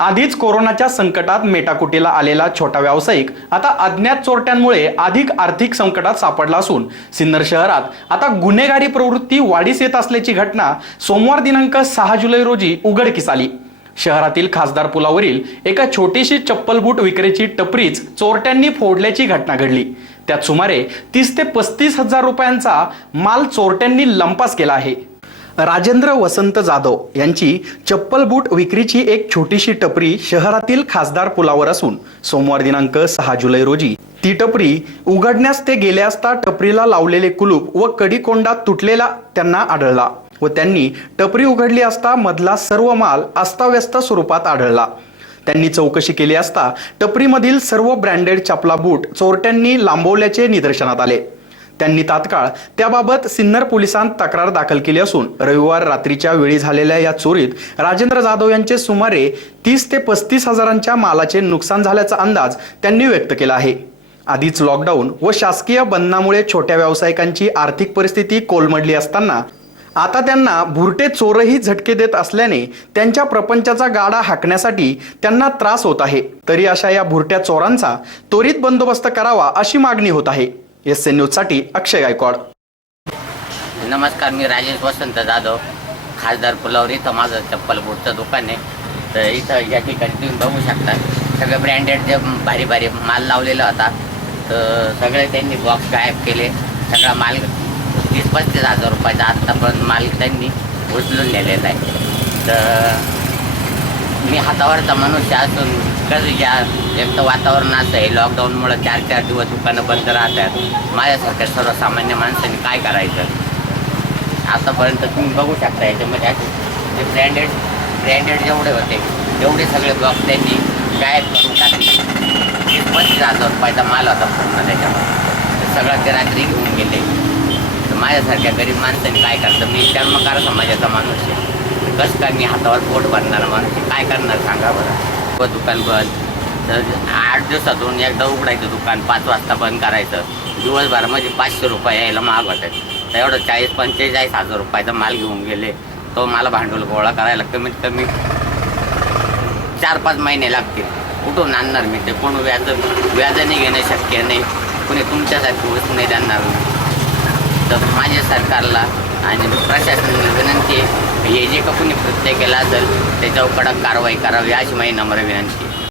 आधीच कोरोनाच्या संकटात मेटाकुटीला आलेला छोटा व्यावसायिक आता अज्ञात चोरट्यांमुळे अधिक आर्थिक संकटात सापडला असून सिन्नर शहरात आता गुन्हेगारी प्रवृत्ती वाढीस येत असल्याची घटना सोमवार दिनांक सहा जुलै रोजी उघडकीस आली. शहरातील खासदार पुलावरील एका छोटीशी चप्पल बूट विक्रेची टपरीच चोरट्यांनी फोडल्याची घटना घडली. त्यात सुमारे तीस ते पस्तीस हजार रुपयांचा माल चोरट्यांनी लंपास केला आहे. राजेंद्र वसंत जाधव यांची चप्पल बूट विक्रीची एक छोटीशी टपरी शहरातील खासदार पुलावर असून सोमवार दिनांक सहा जुलै रोजी ती टपरी उघडण्यास ते गेले असता टपरीला लावलेले कुलूप व कडीकोंडा तुटलेला त्यांना आढळला व त्यांनी टपरी उघडली असता मधला सर्व माल अस्ताव्यस्त स्वरूपात आढळला. त्यांनी चौकशी केली असता टपरीमधील सर्व ब्रँडेड चपला बूट चोरट्यांनी लांबवल्याचे निदर्शनात आले. त्यांनी तात्काळ त्याबाबत सिन्नर पोलिसांत तक्रार दाखल केली असून रविवार रात्रीच्या वेळी झालेल्या या चोरीत राजेंद्र जाधव यांचे सुमारे तीस ते पस्तीस हजारांच्या मालाचे नुकसान झाल्याचा अंदाज त्यांनी व्यक्त केला आहे. आधीच लॉकडाऊन व शासकीय बंधनामुळे छोट्या व्यावसायिकांची आर्थिक परिस्थिती कोलमडली असताना आता त्यांना भुरटे चोरही झटके देत असल्याने त्यांच्या प्रपंचाचा गाडा हाकण्यासाठी त्यांना त्रास होत आहे. तरी अशा या भुरट्या चोरांचा त्वरित बंदोबस्त करावा अशी मागणी होत आहे. एस एन न्यूजसाठी अक्षय गायकवाड. नमस्कार मी राजेश वसंत जाधव खासदार पुलावर इथं माझं चप्पल बोटचं दुकान आहे. तर इथं या ठिकाणी तुम्ही बघू शकता सगळे ब्रँडेड जे भारी भारी माल लावलेला होता तर सगळे त्यांनी बॉक्स गायब केले. सगळा माल तीस पस्तीस हजार रुपयाचा आत्तापर्यंत माल त्यांनी उचलून नेलेला आहे. तर मी हातावरचा मनुष्य असून कसं घ्या एक तर वातावरण असं आहे लॉकडाऊनमुळं चार चार दिवस दुकानं बंद राहतात. माझ्यासारख्या सर्वसामान्य माणसाने काय करायचं? आतापर्यंत तुम्ही बघू शकता याच्यामध्ये जे ब्रँडेड ब्रँडेड जेवढे होते तेवढे सगळे ब्लॉक त्यांनी गायब करून टाकले. तीस पस्तीस हजार रुपयाचा माल होता पूर्ण त्याच्यामध्ये. सगळं ते रात्री घेऊन गेले. तर माझ्यासारख्या गरीब माणसाने काय करतं? मी कर्मकार समाजाचा माणूस आहे. कसं काय मी हातावर पोट बांधणार मग काय करणार सांगा बरं. व दुकान बंद. तर आठ दिवसातून एकदा उघडायचं दुकान पाच वाजता बंद करायचं. दिवसभर म्हणजे पाचशे रुपये यायला महाग होतात तर एवढं चाळीस पंचेचाळीस हजार रुपयाचा माल घेऊन गेले. तो मला भांडवल गोळा करायला कमीत कमी चार पाच महिने लागतील. कुठून आणणार मी ते? कोण व्याज व्याजाने घेणं शक्य नाही. कोणी तुमच्यासारखी वस्तू नाही आणणार तर माझ्या सरकारला आणि प्रशासनाला विनंती हे जे कपून प्रत्येक केला असेल त्याच्यावर कडक कारवाई करावी अशी माझी नम्र विनंती